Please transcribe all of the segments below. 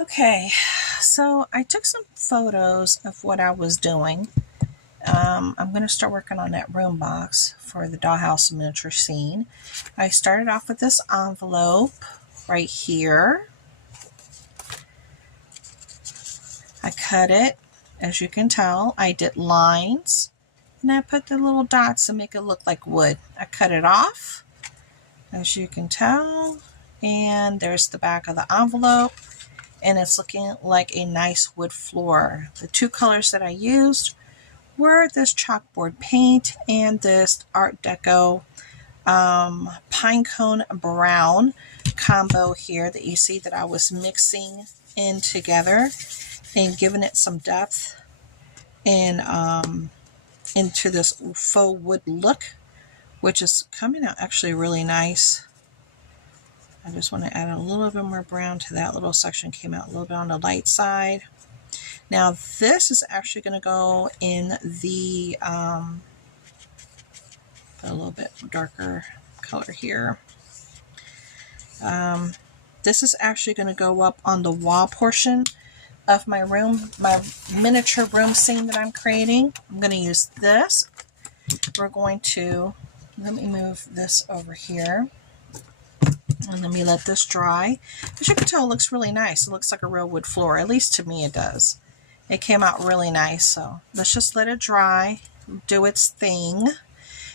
Okay, so I took some photos of what I was doing. I'm going to start working on that room box for the Dollhouse Miniature scene. I started off with this envelope right here. I cut it, as you can tell. I did lines, and I put the little dots to make it look like wood. I cut it off, as you can tell, and there's the back of the envelope. And it's looking like a nice wood floor. The two colors that I used were this chalkboard paint and this Art Deco pinecone brown combo here that you see that I was mixing in together and giving it some depth and into this faux wood look, which is coming out actually really nice. I just want to add a little bit more brown to that little section. Came out a little bit on the light side. Now this is actually going to go in the put a little bit darker color here. This is actually going to go up on the wall portion of my room, my miniature room scene that I'm creating. I'm going to use this. We're going to, let me move this over here. And let me let this dry. As you can tell, it looks really nice. It looks like a real wood floor. At least to me it does. It came out really nice. So let's just let it dry, do its thing.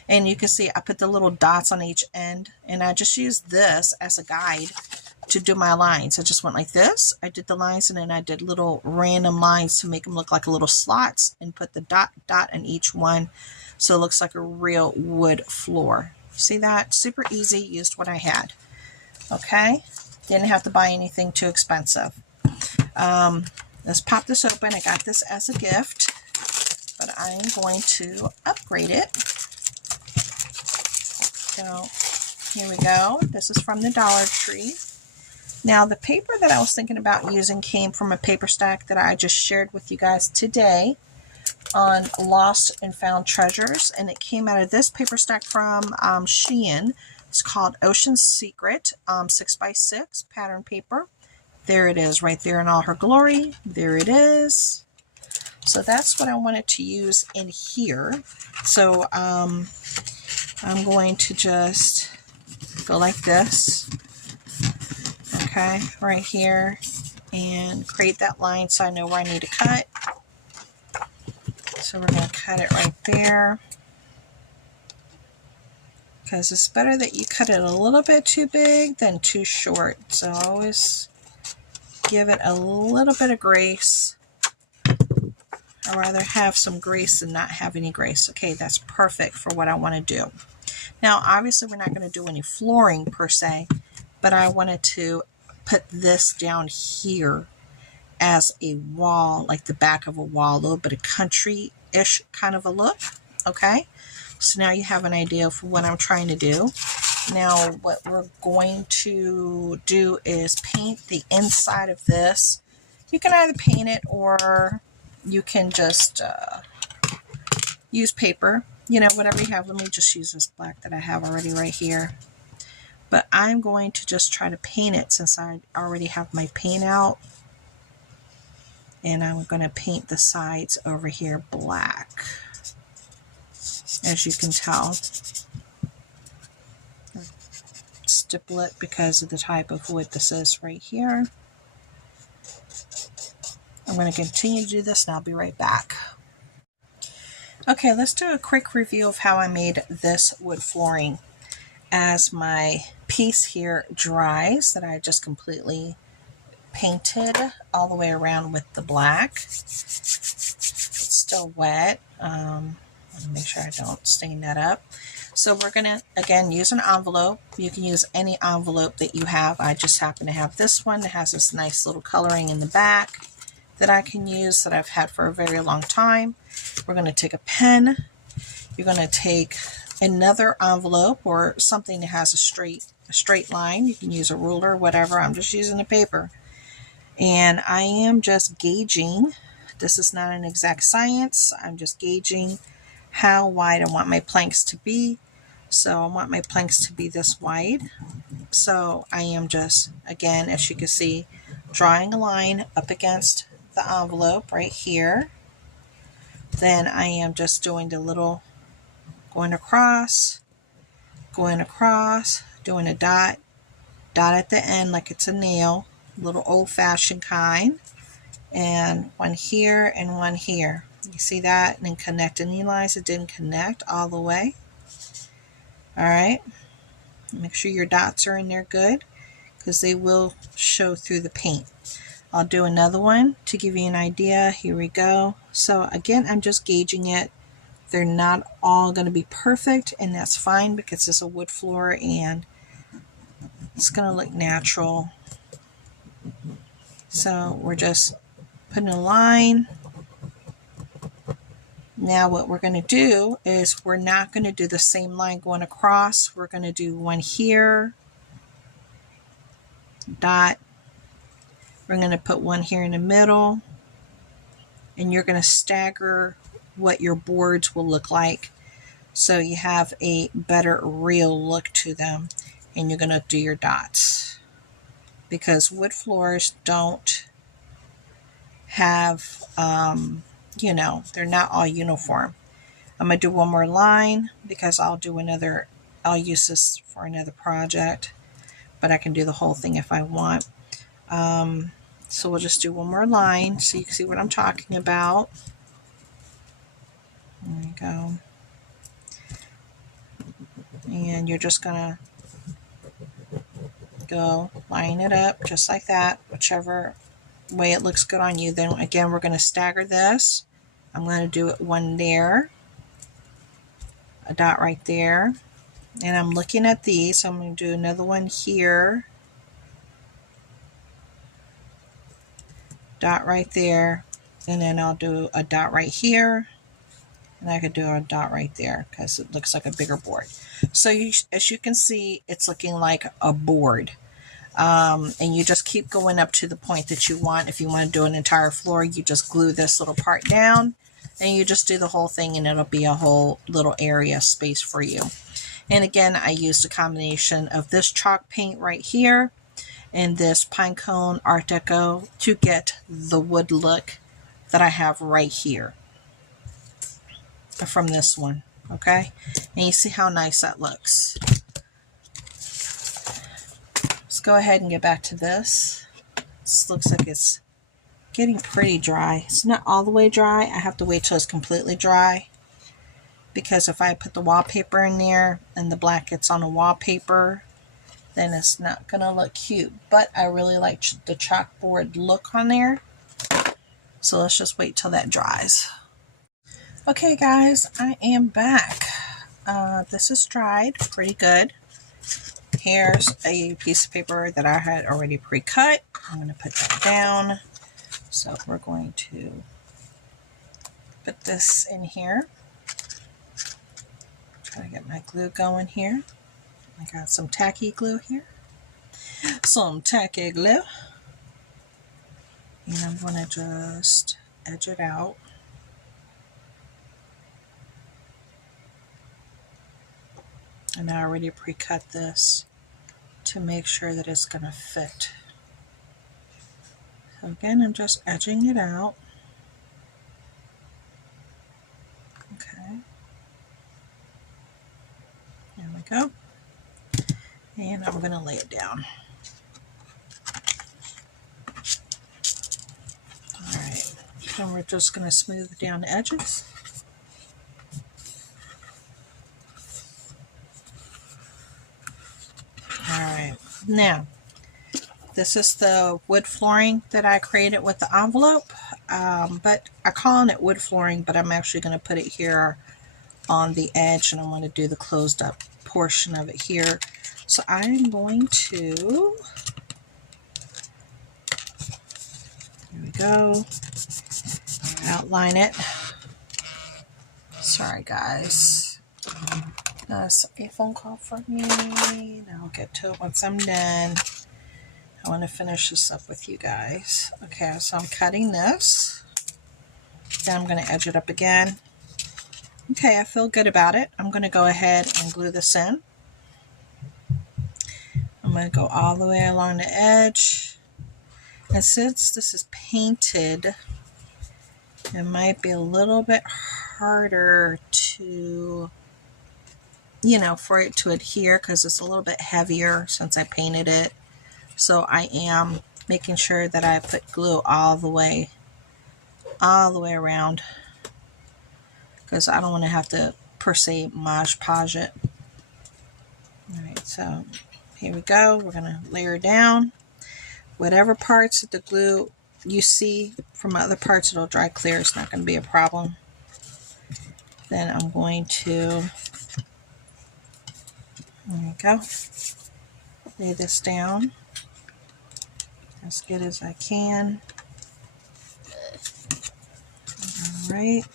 And you can see I put the little dots on each end. And I just used this as a guide to do my lines. I just went like this. I did the lines and then I did little random lines to make them look like little slots and put the dot in each one. So it looks like a real wood floor. See that? Super easy. Used what I had. Okay, didn't have to buy anything too expensive. Let's pop this open. I got this as a gift, but I'm going to upgrade it. So here we go. This is from the Dollar Tree. Now the paper that I was thinking about using came from a paper stack that I just shared with you guys today on Lost and Found Treasures, and it came out of this paper stack from Shein. It's called Ocean Secret 6x6 pattern paper. There it is right there in all her glory. There it is. So that's what I wanted to use in here. So I'm going to just go like this. Okay, right here. And create that line so I know where I need to cut. So we're going to cut it right there. Because it's better that you cut it a little bit too big than too short. So always give it a little bit of grace. I'd rather have some grace than not have any grace. Okay, that's perfect for what I want to do. Now, obviously, we're not going to do any flooring per se, but I wanted to put this down here as a wall, like the back of a wall, a little bit of country-ish kind of a look. Okay. So now you have an idea of what I'm trying to do. Now what we're going to do is paint the inside of this. You can either paint it or you can just use paper. You know, whatever you have. Let me just use this black that I have already right here. But I'm going to just try to paint it since I already have my paint out. And I'm going to paint the sides over here black. As you can tell, stipple it because of the type of wood this is right here. I'm going to continue to do this and I'll be right back. Okay, let's do a quick review of how I made this wood flooring. As my piece here dries that I just completely painted all the way around with the black. It's still wet. Make sure I don't stain that up. So we're going to, again, use an envelope. You can use any envelope that you have. I just happen to have this one that has this nice little coloring in the back that I can use that I've had for a very long time. We're going to take a pen. You're going to take another envelope or something that has a straight line. You can use a ruler, whatever. I'm just using the paper. And I am just gauging. This is not an exact science. I'm just gauging how wide I want my planks to be. So I want my planks to be this wide. So I am just, again, as you can see, drawing a line up against the envelope right here. Then I am just doing the little going across, doing a dot at the end like it's a nail, little old-fashioned kind, and one here and one here. You see that? And then connect any lines that didn't connect all the way. All right, make sure your dots are in there good, because they will show through the paint. I'll do another one to give you an idea. Here we go. So again, I'm just gauging it. They're not all going to be perfect, and that's fine because it's a wood floor and it's going to look natural. So we're just putting a line. Now what we're going to do is we're not going to do the same line going across. We're going to do one here, dot. We're going to put one here in the middle, and you're going to stagger what your boards will look like so you have a better real look to them. And you're going to do your dots, because wood floors don't have you know, they're not all uniform. I'm going to do one more line because I'll use this for another project, but I can do the whole thing if I want. So we'll just do one more line so you can see what I'm talking about. There you go. And you're just gonna go line it up just like that, whichever way it looks good on you. Then again, we're going to stagger this. I'm going to do one there, a dot right there, and I'm looking at these, so I'm going to do another one here, dot right there, and then I'll do a dot right here, and I could do a dot right there because it looks like a bigger board. So as you can see, it's looking like a board. And you just keep going up to the point that you want. If you want to do an entire floor, you just glue this little part down, and you just do the whole thing, and it'll be a whole little area space for you. And again, I used a combination of this chalk paint right here and this Pinecone Art Deco to get the wood look that I have right here from this one. Okay, and you see how nice that looks. Let's go ahead and get back to this. This looks like it's getting pretty dry. It's not all the way dry. I have to wait till it's completely dry, because if I put the wallpaper in there and the black gets on the wallpaper, then it's not going to look cute. But I really like the chalkboard look on there. So let's just wait till that dries. Okay guys, I am back. This is dried pretty good. Here's a piece of paper that I had already pre-cut. I'm going to put that down. So we're going to put this in here. Try to get my glue going here. I got some tacky glue here. Some tacky glue. And I'm going to just edge it out. And I already pre-cut this to make sure that it's going to fit. So again, I'm just edging it out. Okay. There we go. And I'm going to lay it down. Alright. Then we're just going to smooth down the edges. Alright. Now, this is the wood flooring that I created with the envelope, but I'm calling it wood flooring, but I'm actually going to put it here on the edge, and I'm going to do the closed up portion of it here. So I'm going to, here we go, outline it. Sorry guys, that's a phone call from me, and I'll get to it once I'm done. I want to finish this up with you guys. Okay, so I'm cutting this. Then I'm going to edge it up again. Okay, I feel good about it. I'm going to go ahead and glue this in. I'm going to go all the way along the edge. And since this is painted, it might be a little bit harder to, for it to adhere because it's a little bit heavier since I painted it. So I am making sure that I put glue all the way around, because I don't want to have to per se Mod Podge it. Alright, so here we go. We're going to layer down. Whatever parts of the glue you see from other parts, it'll dry clear. It's not going to be a problem. Then I'm going to, there we go, lay this down as good as I can. Alright.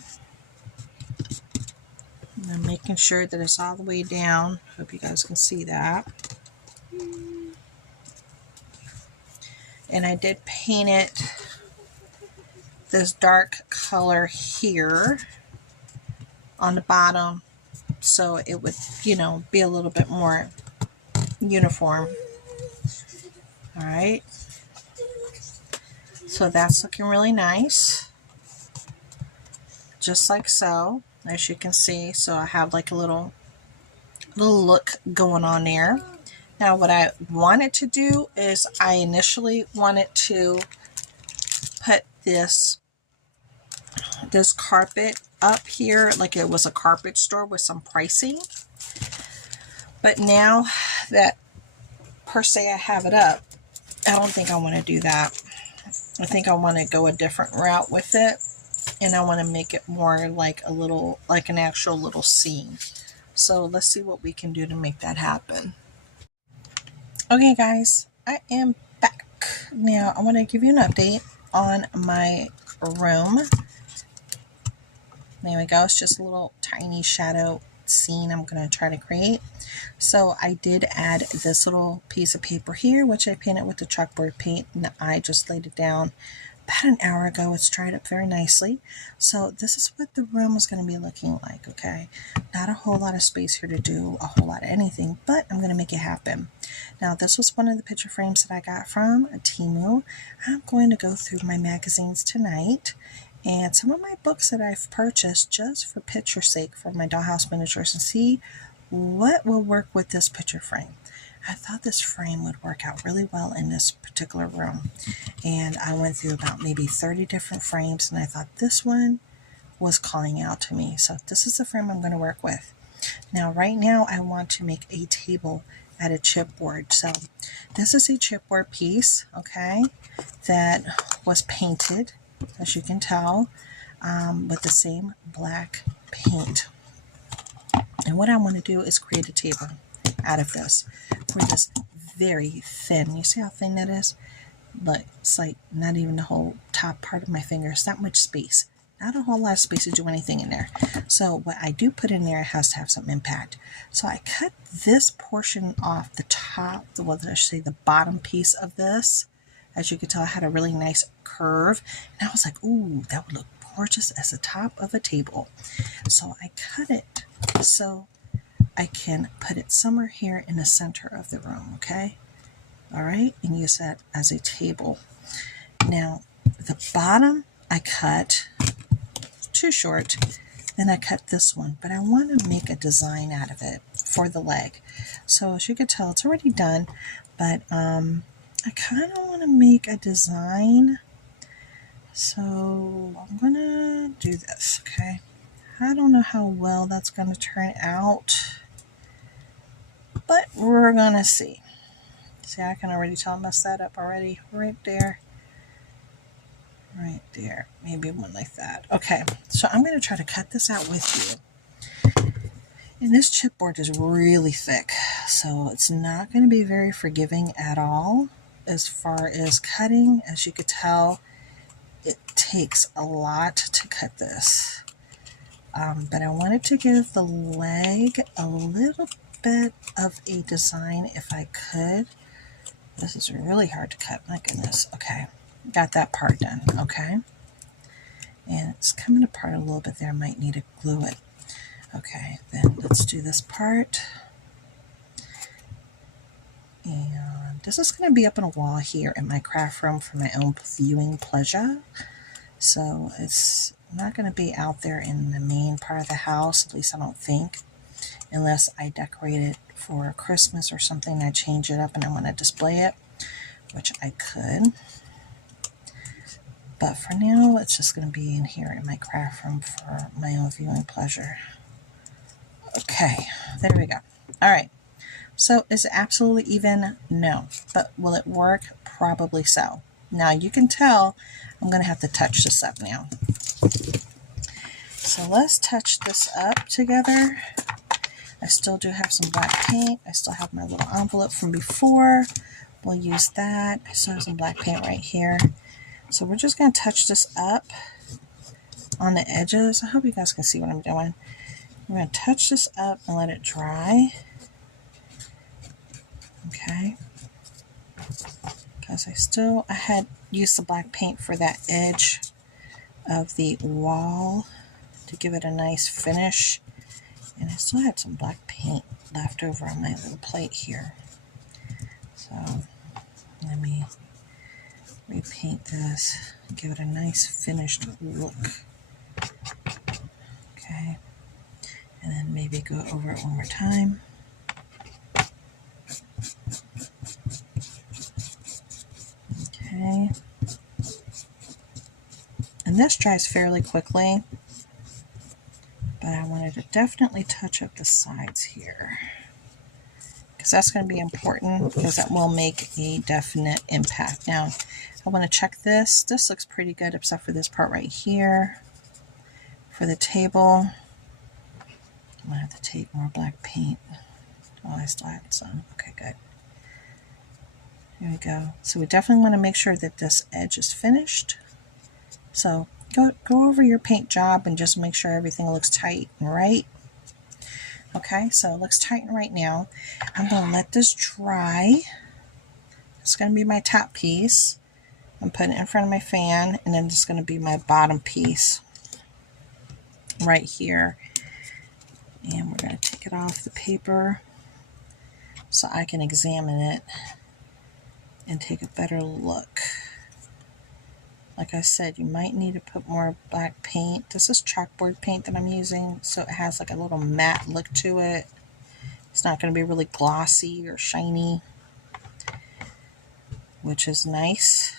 And I'm making sure that it's all the way down. Hope you guys can see that. And I did paint it this dark color here on the bottom, so it would, be a little bit more uniform. All right. So that's looking really nice. Just like so, as you can see. So I have like a little look going on there. Now what I wanted to do is I initially wanted to put this carpet up here like it was a carpet store with some pricing. But now that per se I have it up, I don't think I want to do that. I think I want to go a different route with it, and I want to make it more like an actual little scene. So let's see what we can do to make that happen. Okay guys, I am back. Now I want to give you an update on my room. There we go. It's just a little tiny shadow scene I'm going to try to create. So I did add this little piece of paper here, which I painted with the chalkboard paint, and I just laid it down about an hour ago. It's dried up very nicely. So this is what the room is going to be looking like. Okay, not a whole lot of space here to do a whole lot of anything, but I'm going to make it happen. Now this was one of the picture frames that I got from Temu. I'm going to go through my magazines tonight and some of my books that I've purchased just for picture sake for my Dollhouse Miniatures, and see what will work with this picture frame. I thought this frame would work out really well in this particular room, and I went through about maybe 30 different frames, and I thought this one was calling out to me. So this is the frame I'm going to work with. Now right now I want to make a table out of chipboard. So this is a chipboard piece, okay, that was painted, as you can tell, with the same black paint. And what I want to do is create a table out of this. We're just very thin. You see how thin that is? Look, it's like not even the whole top part of my finger. It's not much space. Not a whole lot of space to do anything in there. So what I do put in there has to have some impact. So I cut this portion off the top, well, I should say the bottom piece of this. As you can tell, I had a really nice curve. And I was like, ooh, that would look gorgeous as the top of a table. So I cut it so I can put it somewhere here in the center of the room, okay? All right, and use that as a table. Now, the bottom I cut too short, then I cut this one, but I want to make a design out of it for the leg. So as you can tell, it's already done, but I kind of want to make a design. So I'm going to do this, okay? I don't know how well that's going to turn out, but we're going to see. See, I can already tell I messed that up already. Right there. Right there. Maybe one like that. Okay, so I'm going to try to cut this out with you. And this chipboard is really thick, so it's not going to be very forgiving at all as far as cutting. As you could tell, it takes a lot to cut this. But I wanted to give the leg a little bit of a design if I could. This is really hard to cut, my goodness. Okay, got that part done, okay? And it's coming apart a little bit there. I might need to glue it. Okay, then let's do this part. And this is going to be up on a wall here in my craft room for my own viewing pleasure. So it's not going to be out there in the main part of the house, at least I don't think, unless I decorate it for Christmas or something. I change it up and I want to display it, which I could. But for now, it's just going to be in here in my craft room for my own viewing pleasure. Okay, there we go. All right. So is it absolutely even? No. But will it work? Probably so. Now you can tell I'm going to have to touch this up now. So let's touch this up together. I still do have some black paint. I still have my little envelope from before. We'll use that. I still have some black paint right here. So we're just going to touch this up on the edges. I hope you guys can see what I'm doing. I'm going to touch this up and let it dry. Okay. Because I had used the black paint for that edge of the wall to give it a nice finish. And I still had some black paint left over on my little plate here. So let me repaint this and give it a nice finished look. Okay, and then maybe go over it one more time. Okay, and this dries fairly quickly, but I wanted to definitely touch up the sides here, because that's going to be important, because that will make a definite impact. Now, I want to check this. This looks pretty good, except for this part right here. For the table, I'm going to have to take more black paint. Oh, I still have some. Okay, good. Here we go. So we definitely want to make sure that this edge is finished. So go over your paint job and just make sure everything looks tight and right. Okay, so it looks tight and right now. I'm going to let this dry. It's going to be my top piece. I'm putting it in front of my fan, and then it's going to be my bottom piece right here. And we're going to take it off the paper so I can examine it and take a better look. Like I said, you might need to put more black paint. This is chalkboard paint that I'm using, so it has like a little matte look to it. It's not going to be really glossy or shiny, which is nice.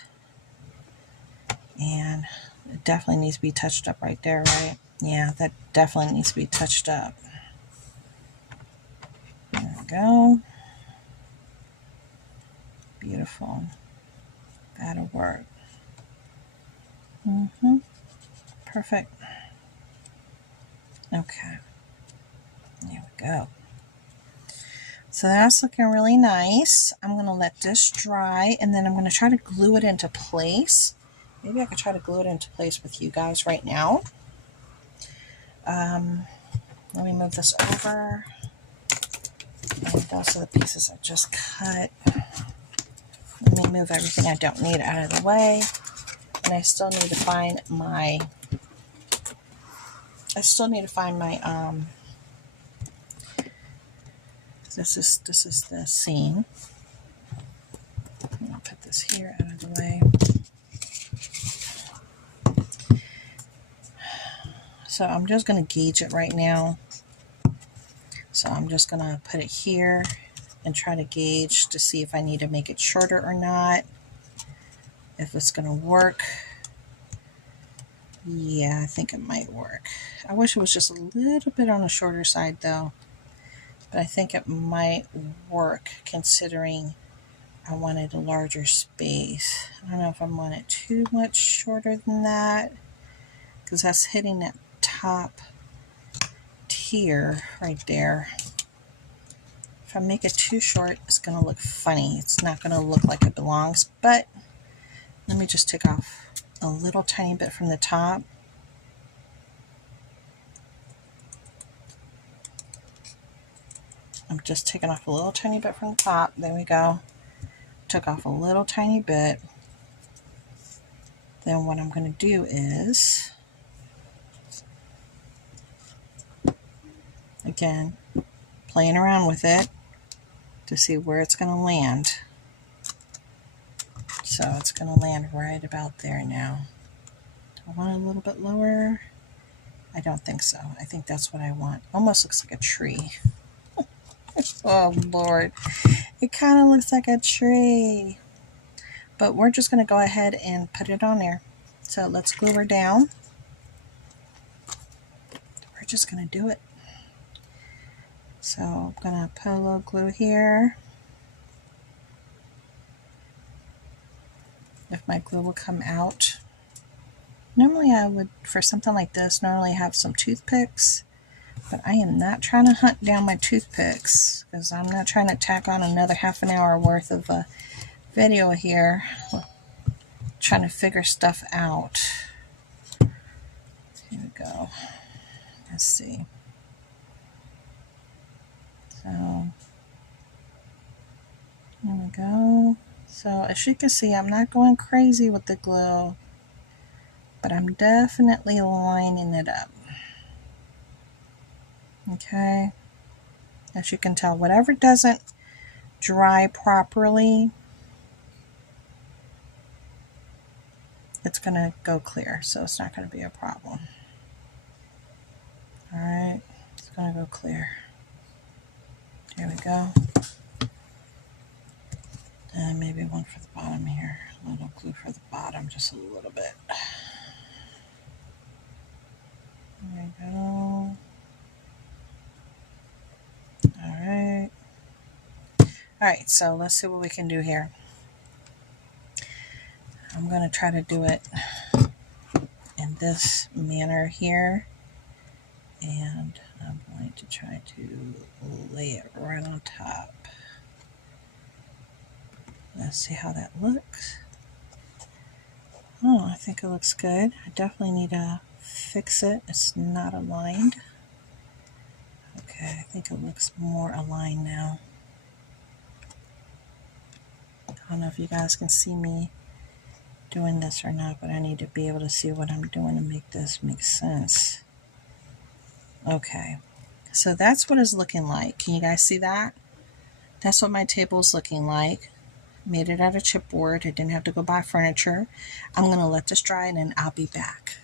And it definitely needs to be touched up right there, right? Yeah, that definitely needs to be touched up. There we go. Beautiful. That'll work. Perfect. Okay. There we go. So that's looking really nice. I'm going to let this dry, and then I'm going to try to glue it into place. Maybe I could try to glue it into place with you guys right now. Let me move this over. And those are the pieces I just cut. Let me move everything I don't need out of the way. And I still need to find my this is the scene. I'll put this here out of the way. So I'm just going to gauge it right now. So I'm just going to put it here and try to gauge to see if I need to make it shorter or not. If it's going to work. Yeah, I think it might work. I wish it was just a little bit on the shorter side though. But I think it might work considering I wanted a larger space. I don't know if I want it too much shorter than that, because that's hitting that top tier right there. If I make it too short, it's going to look funny. It's not going to look like it belongs. But let me just take off a little tiny bit from the top. I'm just taking off a little tiny bit from the top. There we go. Took off a little tiny bit. Then what I'm going to do is, again, playing around with it to see where it's going to land. So it's going to land right about there now. Do I want it a little bit lower? I don't think so. I think that's what I want. Almost looks like a tree. Oh, Lord. It kind of looks like a tree. But we're just going to go ahead and put it on there. So let's glue her down. We're just going to do it. So I'm going to put a little glue here. If my glue will come out. Normally I would, for something like this, normally have some toothpicks. But I am not trying to hunt down my toothpicks because I'm not trying to tack on another half an hour worth of a video here. Trying to figure stuff out. Here we go. Let's see. So, here we go. So as you can see, I'm not going crazy with the glue, but I'm definitely lining it up. Okay. As you can tell, whatever doesn't dry properly, it's going to go clear, so it's not going to be a problem. Alright, it's going to go clear. There we go. And maybe one for the bottom here. A little glue for the bottom, just a little bit. There we go. Alright. Alright, so let's see what we can do here. I'm going to try to do it in this manner here. And I'm going to try to lay it right on top. Let's see how that looks. Oh, I think it looks good. I definitely need to fix it. It's not aligned. Okay, I think it looks more aligned now. I don't know if you guys can see me doing this or not, but I need to be able to see what I'm doing to make this make sense. Okay, so that's what it's looking like. Can you guys see that? That's what my table is looking like. Made it out of chipboard. I didn't have to go buy furniture. I'm going to let this dry and then I'll be back.